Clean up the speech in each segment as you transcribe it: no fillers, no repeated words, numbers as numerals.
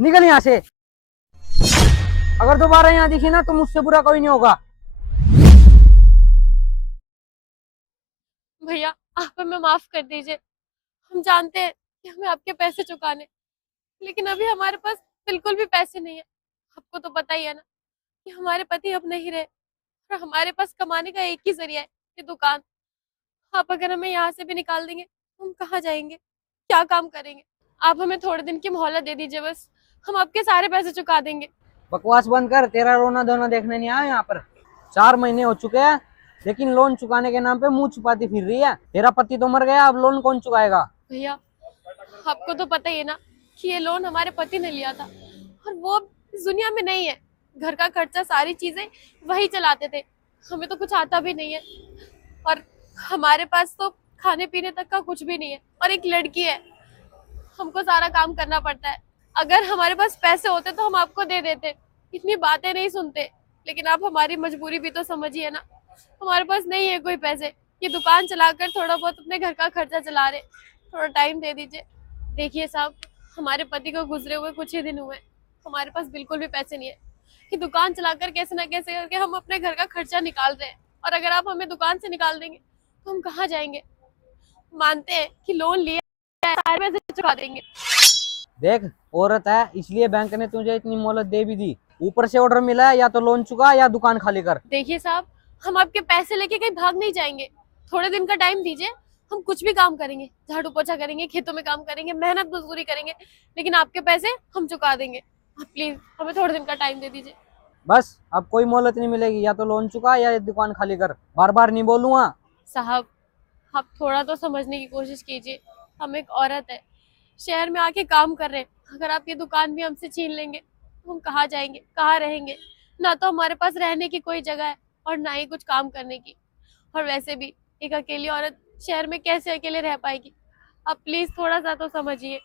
निकल यहाँ से। अगर दोबारा यहाँ दिखी ना तो मुझसे बुरा कोई नहीं होगा। भैया, आप हमें माफ कर दीजिए। हम जानते हैं कि हमें आपके पैसे चुकाने, लेकिन अभी हमारे पास बिल्कुल भी पैसे नहीं है। आपको तो पता ही है ना कि हमारे पति अब नहीं रहे, और हमारे पास कमाने का एक ही जरिया है, ये दुकान। आप अगर हमें यहाँ से भी निकाल देंगे तो हम कहाँ जाएंगे, क्या काम करेंगे? आप हमें थोड़े दिन की मोहलत दे दीजिए बस, हम आपके सारे पैसे चुका देंगे। बकवास बंद कर, तेरा रोना धोना देखने नहीं आया यहाँ पर। 4 महीने हो चुके हैं, लेकिन लोन चुकाने के नाम पे मुंह छुपाती फिर रही है। तेरा पति तो मर गया, अब लोन कौन चुकाएगा? भैया, आपको तो पता ही है ना कि ये लोन हमारे पति ने लिया था, और वो अब इस दुनिया में नहीं है। घर का खर्चा, सारी चीजें वही चलाते थे। हमें तो कुछ आता भी नहीं है, और हमारे पास तो खाने पीने तक का कुछ भी नहीं है, और एक लड़की है, हमको सारा काम करना पड़ता है। अगर हमारे पास पैसे होते तो हम आपको दे देते, इतनी बातें नहीं सुनते। लेकिन आप हमारी मजबूरी भी तो समझिए ना, हमारे पास नहीं है कोई पैसे। ये दुकान चलाकर थोड़ा बहुत अपने घर का खर्चा चला रहे। थोड़ा टाइम दे दीजिए। देखिए साहब, हमारे पति को गुजरे हुए कुछ ही दिन हुए, हमारे पास बिल्कुल भी पैसे नहीं है। कि दुकान चलाकर कैसे ना कैसे करके हम अपने घर का खर्चा निकाल रहे हैं, और अगर आप हमें दुकान से निकाल देंगे तो हम कहाँ जाएंगे? मानते हैं कि लोन लिया है, सारे पैसे चुका देंगे। देख, औरत है इसलिए बैंक ने तुझे इतनी मोहलत दे भी दी। ऊपर से ऑर्डर मिला है, या तो लोन चुका या दुकान खाली कर। देखिए साहब, हम आपके पैसे लेके कहीं भाग नहीं जाएंगे। थोड़े दिन का टाइम दीजिए, हम कुछ भी काम करेंगे, झाड़ू पोछा करेंगे, खेतों में काम करेंगे, मेहनत मजदूरी करेंगे, लेकिन आपके पैसे हम चुका देंगे। आप प्लीज हमें थोड़े दिन का टाइम दे दीजिए। बस, अब कोई मोहलत नहीं मिलेगी, या तो लोन चुका या ये दुकान खाली कर। बार बार नहीं बोलूंगा। साहब, आप थोड़ा तो समझने की कोशिश कीजिए। हम एक औरत है, शहर में आके काम कर रहे हैं। अगर आप ये दुकान भी हमसे छीन लेंगे तो हम कहाँ जाएंगे, कहाँ रहेंगे? ना तो हमारे पास रहने की कोई जगह है, और ना ही कुछ काम करने की। और वैसे भी एक अकेली औरत शहर में कैसे अकेले रह पाएगी? आप प्लीज थोड़ा सा तो समझिए।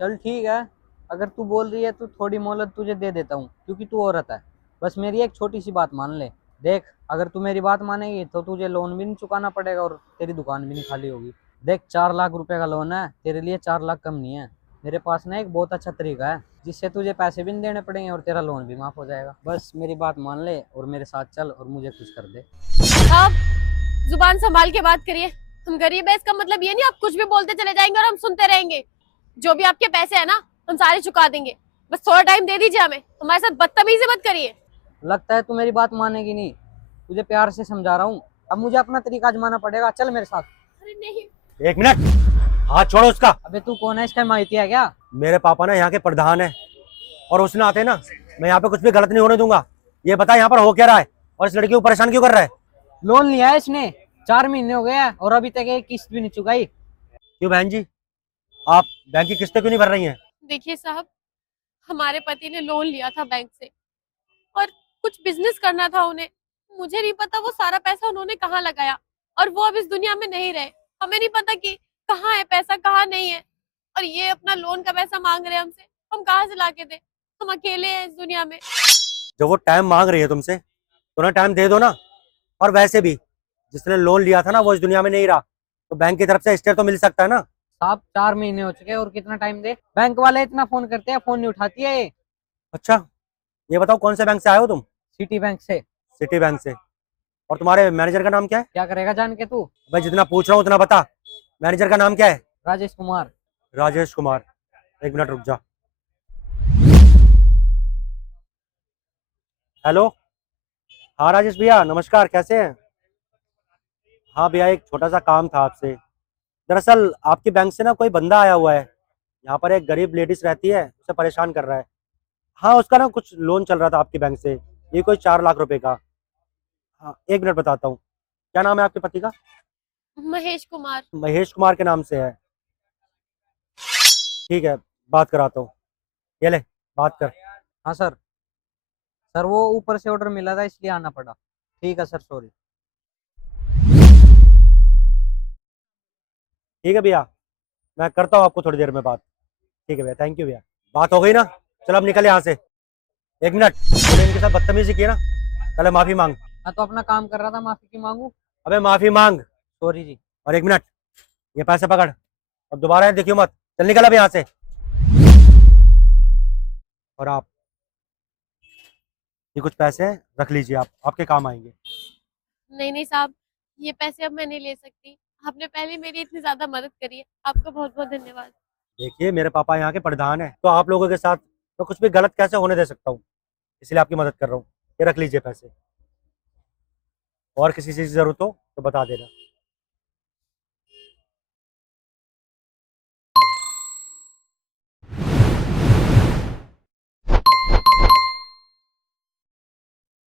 चल ठीक है, अगर तू बोल रही है तो थोड़ी मोहलत तुझे दे देता हूँ, क्योंकि तू औरत है। बस मेरी एक छोटी सी बात मान ले। देख, अगर तू मेरी बात मानेगी तो तुझे लोन भी नहीं चुकाना पड़ेगा और तेरी दुकान भी नहीं खाली होगी। देख, 4 लाख रुपए का लोन है, तेरे लिए 4 लाख कम नहीं है। मेरे पास ना एक बहुत अच्छा तरीका है, जिससे तुझे पैसे भी नहीं देने पड़ेंगे और तेरा लोन भी माफ हो जाएगा। बस मेरी बात मान ले और मेरे साथ चल और मुझे खुश कर दे। आप जुबान संभाल के बात करिए। हम गरीब है इसका मतलब ये नहीं आप कुछ भी बोलते चले जाएंगे और हम सुनते रहेंगे। जो भी आपके पैसे है ना, हम सारे चुका देंगे। बस थोड़ा टाइम दे दीजिए हमें, हमारे साथ बदतमीजी मत करिए। लगता है तू मेरी बात मानेगी नहीं। तुझे प्यार से समझा रहा हूँ, अब मुझे अपना तरीका आजमाना पड़ेगा। चल मेरे साथ। अरे नहीं। एक मिनट, हाथ छोड़ो उसका। अबे तू कौन है, इसका माहिती है क्या? मेरे पापा ना यहाँ के प्रधान है, और उसने आते ना, मैं यहाँ पे कुछ भी गलत नहीं होने दूंगा। ये बता यहाँ पर हो क्या रहा है, और इस लड़की को परेशान क्यों कर रहा है? लोन लिया है इसने, 4 महीने हो गए हैं और अभी तक एक किस्त भी नहीं चुकाई। क्यों बहन जी, आप बैंक की किस्तें क्यों नहीं भर रही हैं? देखिए साहब, हमारे पति ने लोन लिया था बैंक से, और कुछ बिजनेस करना था उन्हें। मुझे नहीं पता वो सारा पैसा उन्होंने कहाँ लगाया, और वो अब इस दुनिया में नहीं रहे। हमें नहीं पता कि कहाँ है पैसा, कहाँ नहीं है। और ये अपना लोन का पैसा मांग रहे हैं हमसे, हम कहाँ से ला के दे? हम अकेले हैं इस दुनिया में। जब वो टाइम मांग रही है तुमसे, तो ना टाइम दे दो ना। और वैसे भी जिसने लोन लिया था ना, वो इस दुनिया में नहीं रहा, तो बैंक की तरफ से स्टेट तो मिल सकता है ना। साहब, 4 महीने हो चुके हैं और कितना टाइम दे? बैंक वाले इतना फोन करते हैं, फोन नहीं उठाती है ये। अच्छा, ये बताओ कौन से बैंक से आए हो तुम? सिटी बैंक से। सिटी बैंक से। और तुम्हारे मैनेजर का नाम क्या है? क्या करेगा जान के तू? भाई जितना पूछ रहा हूँ उतना बता। मैनेजर का नाम क्या है? राजेश कुमार। राजेश कुमार। एक मिनट रुक जा। हेलो। हाँ राजेश भैया, नमस्कार, कैसे हैं? हाँ भैया, एक छोटा सा काम था आपसे। दरअसल आपकी बैंक से ना कोई बंदा आया हुआ है, यहाँ पर एक गरीब लेडीज रहती है, उसे परेशान कर रहा है। हाँ, उसका ना कुछ लोन चल रहा था आपकी बैंक से, ये कोई 4 लाख रुपए का। हाँ, एक मिनट बताता हूँ। क्या नाम है आपके पति का? महेश कुमार। महेश कुमार के नाम से है। ठीक है, बात कराता हूँ। ये ले, बात कर। हाँ सर। सर, वो ऊपर से ऑर्डर मिला था इसलिए आना पड़ा। ठीक है सर, सॉरी। ठीक है भैया, मैं करता हूँ आपको थोड़ी देर में बात। ठीक है भैया, थैंक यू भैया। बात हो गई ना? चलो अब निकल यहाँ से। एक मिनट, तूने इनके साथ बदतमीजी की ना, पहले माफी मांग। मैं तो अपना काम कर रहा था, माफी की मांगू? अबे माफी मांग। सॉरी जी। और एक मिनट, ये पैसे पकड़, अब दोबारा देखियो मत। चल निकल अब यहाँ से। और आप, ये कुछ पैसे हैं, रख लीजिए, आप आपके काम आएंगे। नहीं नहीं साहब, ये पैसे अब मैं नहीं ले सकती। आपने पहले मेरी इतनी ज्यादा मदद करी है, आपका बहुत बहुत धन्यवाद। देखिए, मेरे पापा यहाँ के प्रधान हैं, तो आप लोगों के साथ तो कुछ भी गलत कैसे होने दे सकता हूँ, इसलिए आपकी मदद कर रहा हूँ। ये रख लीजिए पैसे, और किसी चीज़ की जरूरत हो तो बता देना।